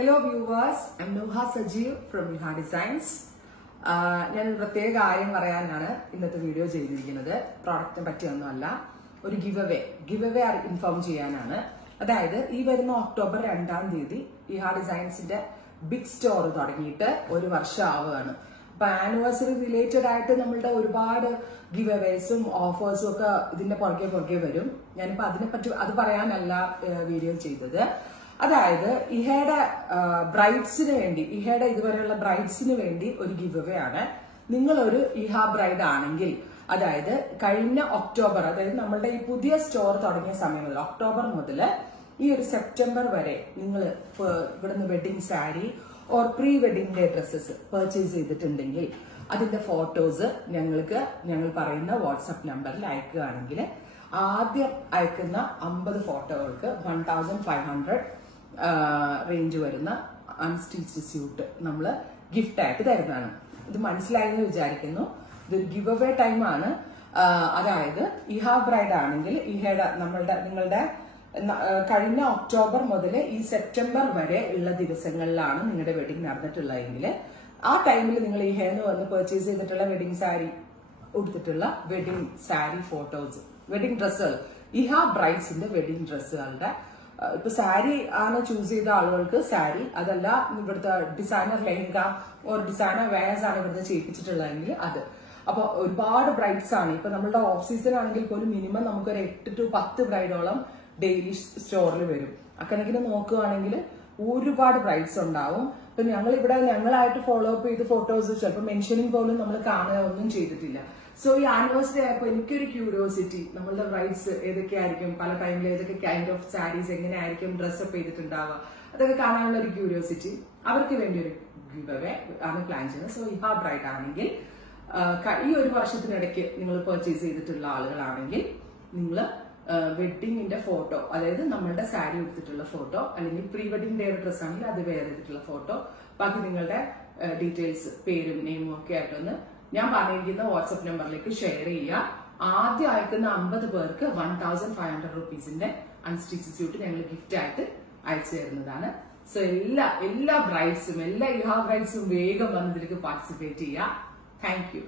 Hello viewers, I'm Nuha Sajeev from Nuha Designs. ഞാൻ ഒരു പ്രത്യേക കാര്യം പറയാനാണ് ഇന്നത്തെ വീഡിയോ ചെയ്തിരിക്കുന്നത്. പ്രോഡക്റ്റിനെ പറ്റിയൊന്നുമല്ല, ഒരു ഗിവ് അവേ ഇൻഫോം ചെയ്യാനാണ്. അതായത് ഈ വരുന്ന ഒക്ടോബർ 2-ാം തീയതി ഇഹാ ഡിസൈൻസിന്റെ ബിഗ് സ്റ്റോർ തുടങ്ങിയിട്ട് ഒരു വർഷം ആവുകയാണ്. അപ്പൊ ആനിവേഴ്സറി റിലേറ്റഡ് ആയിട്ട് നമ്മളുടെ ഒരുപാട് ഗിവ് അവേസും ഓഫേഴ്സും ഒക്കെ ഇതിന്റെ പുറകെ വരും. ഞാനിപ്പോ അതിനെപ്പറ്റി അത് പറയാനല്ല വീഡിയോ ചെയ്തത്. അതായത് ഇഹയുടെ ബ്രൈഡ്സിന് വേണ്ടി, ഇഹയുടെ ഇതുവരെയുള്ള ബ്രൈഡ്സിന് വേണ്ടി ഒരു ഗിവ് അവേ ആണ്. നിങ്ങളൊരു ഇഹ ബ്രൈഡ് ആണെങ്കിൽ, അതായത് കഴിഞ്ഞ ഒക്ടോബർ, അതായത് നമ്മളുടെ ഈ പുതിയ സ്റ്റോർ തുടങ്ങിയ സമയം മുതൽ ഒക്ടോബർ മുതൽ ഈ ഒരു സെപ്റ്റംബർ വരെ നിങ്ങൾ ഇവിടുന്ന് wedding sari or pre wedding day dresses purchase ചെയ്തിട്ടുണ്ടെങ്കിൽ അതിന്റെ ഫോട്ടോസ് ഞങ്ങൾ പറയുന്ന വാട്സ്ആപ്പ് നമ്പറിൽ അയക്കുകയാണെങ്കിൽ ആദ്യം അയക്കുന്ന 50 ഫോട്ടോകൾക്ക് 1500 റേഞ്ച് വരുന്ന അൺസ്റ്റിച്ച്ഡ് സ്യൂട്ട് നമ്മൾ ഗിഫ്റ്റ് ആയിട്ട് തരുന്നതാണ്. ഇത് മനസ്സിലായെന്ന് വിചാരിക്കുന്നു. ഇത് ഗിവ് അവേ ടൈമാണ്. അതായത് ഇഹ ബ്രൈഡ് ആണെങ്കിൽ നിങ്ങളുടെ കഴിഞ്ഞ ഒക്ടോബർ മുതൽ ഈ സെപ്റ്റംബർ വരെ ഉള്ള ദിവസങ്ങളിലാണ് നിങ്ങളുടെ വെഡിങ് നടന്നിട്ടുള്ളതെങ്കിൽ ആ ടൈമിൽ നിങ്ങൾ ഇഹേന്ന് വന്ന് പർച്ചേസ് ചെയ്തിട്ടുള്ള വെഡിങ് സാരി ഉടുത്തിട്ടുള്ള വെഡിങ് സാരി ഫോട്ടോസ്, വെഡിങ് ഡ്രസ്സുകൾ, ഇഹ ബ്രൈഡ്സിന്റെ വെഡിങ് ഡ്രസ്സുകളുടെ, ഇപ്പൊ സാരി ആണ് ചൂസ് ചെയ്ത ആളുകൾക്ക് സാരി, അതല്ല ഇവിടുത്തെ designer lehenga or designer wears ആണ് ഇവിടുത്തെ ചെയ്യിപ്പിച്ചിട്ടുള്ളതെങ്കിൽ അത്. അപ്പൊ ഒരുപാട് ബ്രൈഡ്സ് ആണ്. ഇപ്പൊ നമ്മളുടെ ഓഫ് സീസൺ ആണെങ്കിൽ പോലും മിനിമം നമുക്കൊരു 8 to 10 ബ്രൈഡോളം ഡെയിലി സ്റ്റോറിൽ വരും. അക്കണക്കിന് നോക്കുകയാണെങ്കിൽ ഒരുപാട് ബ്രൈഡ്സ് ഉണ്ടാവും. ഇപ്പൊ ഞങ്ങളായിട്ട് ഫോളോ അപ്പ് ചെയ്ത് ഫോട്ടോസ് ചിലപ്പോൾ മെൻഷനിങ് പോലും നമ്മൾ കാണുക ഒന്നും ചെയ്തിട്ടില്ല. സോ ഈ ആനിവേഴ്സറി ആയപ്പോൾ എനിക്കൊരു ക്യൂരിയോസിറ്റി, നമ്മളുടെ ബ്രൈഡ്സ് ഏതൊക്കെയായിരിക്കും, പല ടൈമിൽ ഏതൊക്കെ കൈൻഡ് ഓഫ് സാരീസ് എങ്ങനെയായിരിക്കും ഡ്രസ്സപ്പ് ചെയ്തിട്ടുണ്ടാവുക, അതൊക്കെ കാണാനുള്ള ഒരു ക്യൂരിയോസിറ്റി, അവർക്ക് വേണ്ടി ഒരു ഗിവ് അവേ ആണ് പ്ലാൻ ചെയ്യുന്നത്. സോ ഇഹ ബ്രൈഡ് ആണെങ്കിൽ ഈ ഒരു വർഷത്തിനിടയ്ക്ക് നിങ്ങൾ പർച്ചേസ് ചെയ്തിട്ടുള്ള ആളുകളാണെങ്കിൽ നിങ്ങൾ വെഡിങ്ങിന്റെ ഫോട്ടോ, അതായത് നമ്മളുടെ സാരി എടുത്തിട്ടുള്ള ഫോട്ടോ, അല്ലെങ്കിൽ പ്രീ വെഡിങ് ഡേ ഡ്രസ് ആണെങ്കിൽ അത് വെയർ ചെയ്തിട്ടുള്ള ഫോട്ടോ, ബാക്കി നിങ്ങളുടെ ഡീറ്റെയിൽസ്, പേരും നെയിമും ഒക്കെ ആയിട്ടൊന്ന് ഞാൻ പറഞ്ഞിരിക്കുന്ന വാട്സ്ആപ്പ് നമ്പറിലേക്ക് ഷെയർ ചെയ്യുക. ആദ്യം അയക്കുന്ന 50 പേർക്ക് 1500 റുപ്പീസിന്റെ അൺസ്റ്റിച്ച് സ്യൂട്ട് ഞങ്ങൾ ഗിഫ്റ്റ് ആയിട്ട് അയച്ചു തരുന്നതാണ്. സോ എല്ലാ ബ്രൈഡ്സും, എല്ലാ ഇഹ ബ്രൈഡ്സും വേഗം വന്ന് ഇതിലേക്ക് പാർട്ടിസിപ്പേറ്റ് ചെയ്യുക. Thank you.